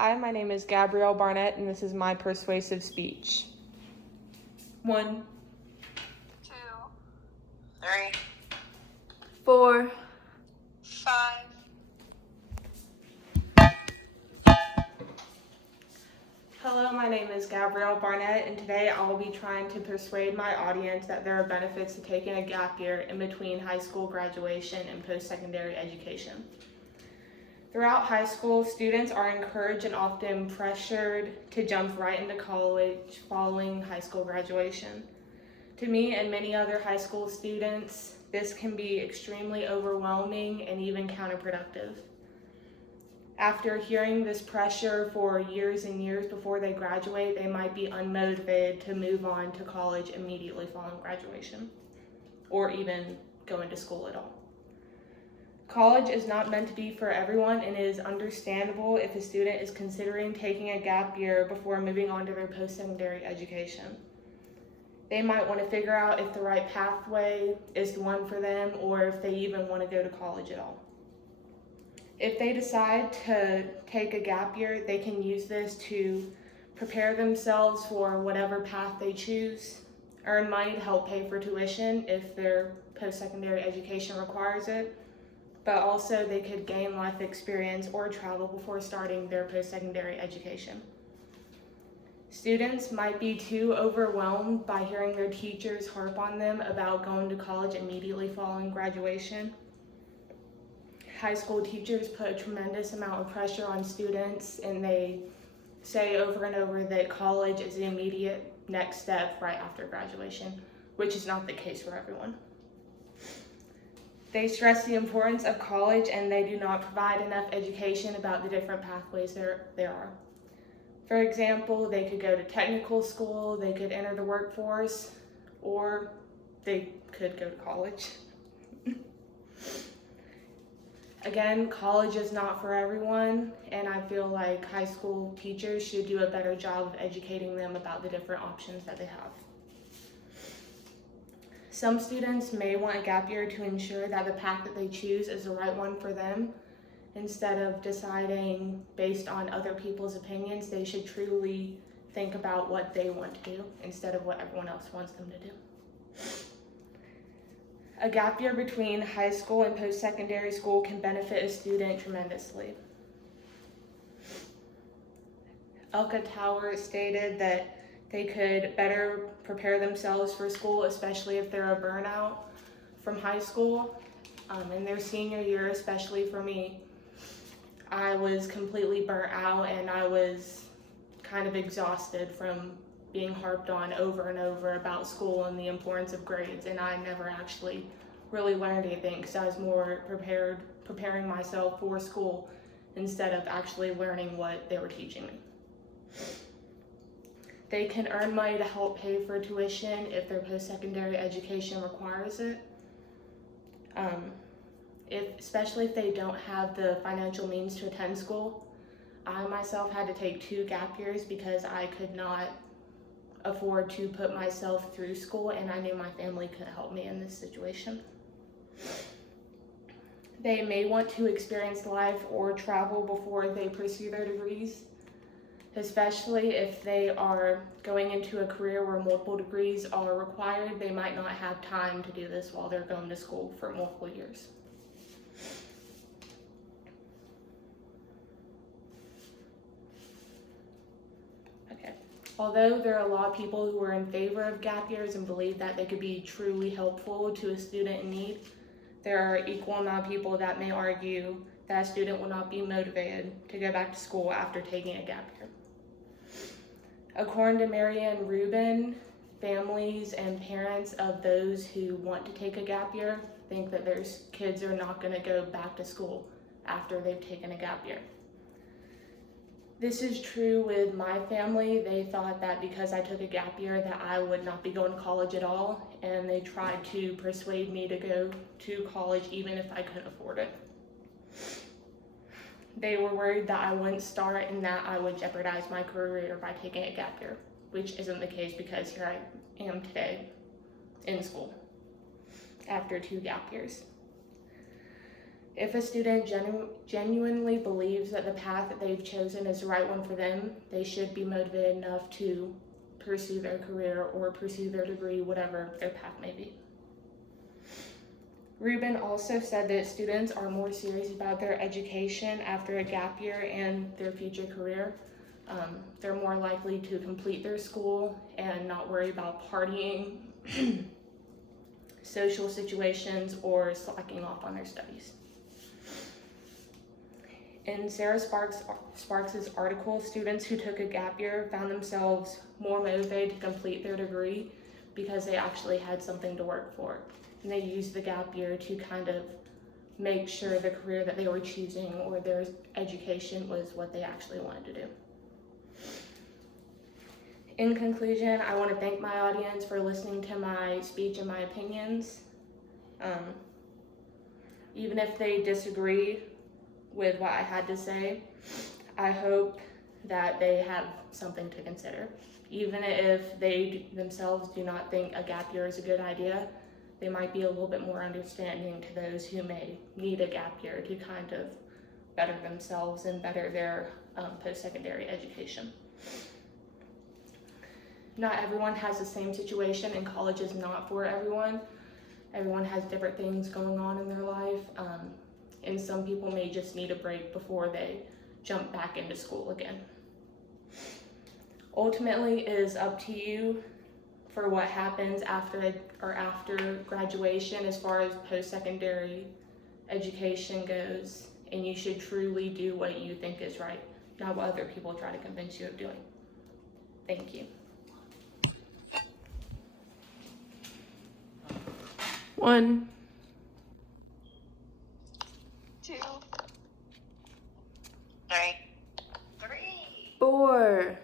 Hi, my name is Gabrielle Barnett, and this is my persuasive speech. 1, 2, 3, 4, 5. Hello, my name is Gabrielle Barnett, and today I will be trying to persuade my audience that there are benefits to taking a gap year in between high school graduation and post-secondary education. Throughout high school, students are encouraged and often pressured to jump right into college following high school graduation. To me and many other high school students, this can be extremely overwhelming and even counterproductive. After hearing this pressure for years and years before they graduate, they might be unmotivated to move on to college immediately following graduation, or even go into school at all. College is not meant to be for everyone, and it is understandable if a student is considering taking a gap year before moving on to their post-secondary education. They might want to figure out if the right pathway is the one for them, or if they even want to go to college at all. If they decide to take a gap year, they can use this to prepare themselves for whatever path they choose, earn money to help pay for tuition if their post-secondary education requires it, but also they could gain life experience or travel before starting their post-secondary education. Students might be too overwhelmed by hearing their teachers harp on them about going to college immediately following graduation. High school teachers put a tremendous amount of pressure on students, and they say over and over that college is the immediate next step right after graduation, which is not the case for everyone. They stress the importance of college, and they do not provide enough education about the different pathways there are. For example, they could go to technical school, they could enter the workforce, or they could go to college. Again, college is not for everyone, and I feel like high school teachers should do a better job of educating them about the different options that they have. Some students may want a gap year to ensure that the path that they choose is the right one for them. Instead of deciding based on other people's opinions, they should truly think about what they want to do instead of what everyone else wants them to do. A gap year between high school and post-secondary school can benefit a student tremendously. Elka Tower stated that they could better prepare themselves for school, especially if they're a burnout from high school. In their senior year, especially for me, I was completely burnt out, and I was kind of exhausted from being harped on over and over about school and the importance of grades, and I never actually really learned anything because I was more preparing myself for school instead of actually learning what they were teaching me. They can earn money to help pay for tuition if their post-secondary education requires it. Especially if they don't have the financial means to attend school. I myself had to take 2 gap years because I could not afford to put myself through school, and I knew my family couldn't help me in this situation. They may want to experience life or travel before they pursue their degrees, especially if they are going into a career where multiple degrees are required. They might not have time to do this while they're going to school for multiple years. Although there are a lot of people who are in favor of gap years and believe that they could be truly helpful to a student in need, there are equal amount of people that may argue that a student will not be motivated to go back to school after taking a gap year. According to Marianne Rubin, families and parents of those who want to take a gap year think that their kids are not going to go back to school after they've taken a gap year. This is true with my family. They thought that because I took a gap year that I would not be going to college at all, and they tried to persuade me to go to college even if I couldn't afford it. They were worried that I wouldn't start and that I would jeopardize my career by taking a gap year, which isn't the case because here I am today in school after 2 gap years. If a student genuinely believes that the path that they've chosen is the right one for them, they should be motivated enough to pursue their career or pursue their degree, whatever their path may be. Ruben also said that students are more serious about their education after a gap year and their future career. They're more likely to complete their school and not worry about partying, social situations, or slacking off on their studies. In Sarah Sparks' article, students who took a gap year found themselves more motivated to complete their degree because they actually had something to work for. And they used the gap year to kind of make sure the career that they were choosing or their education was what they actually wanted to do. In conclusion, I want to thank my audience for listening to my speech and my opinions. Even if they disagree with what I had to say, I hope that they have something to consider. Even if they themselves do not think a gap year is a good idea, they might be a little bit more understanding to those who may need a gap year to kind of better themselves and better their post-secondary education. Not everyone has the same situation, and college is not for everyone. Everyone has different things going on in their life, and some people may just need a break before they jump back into school again. Ultimately, it is up to you for what happens after graduation as far as post-secondary education goes, and you should truly do what you think is right, not what other people try to convince you of doing. Thank you. 1, 2, 3, 4,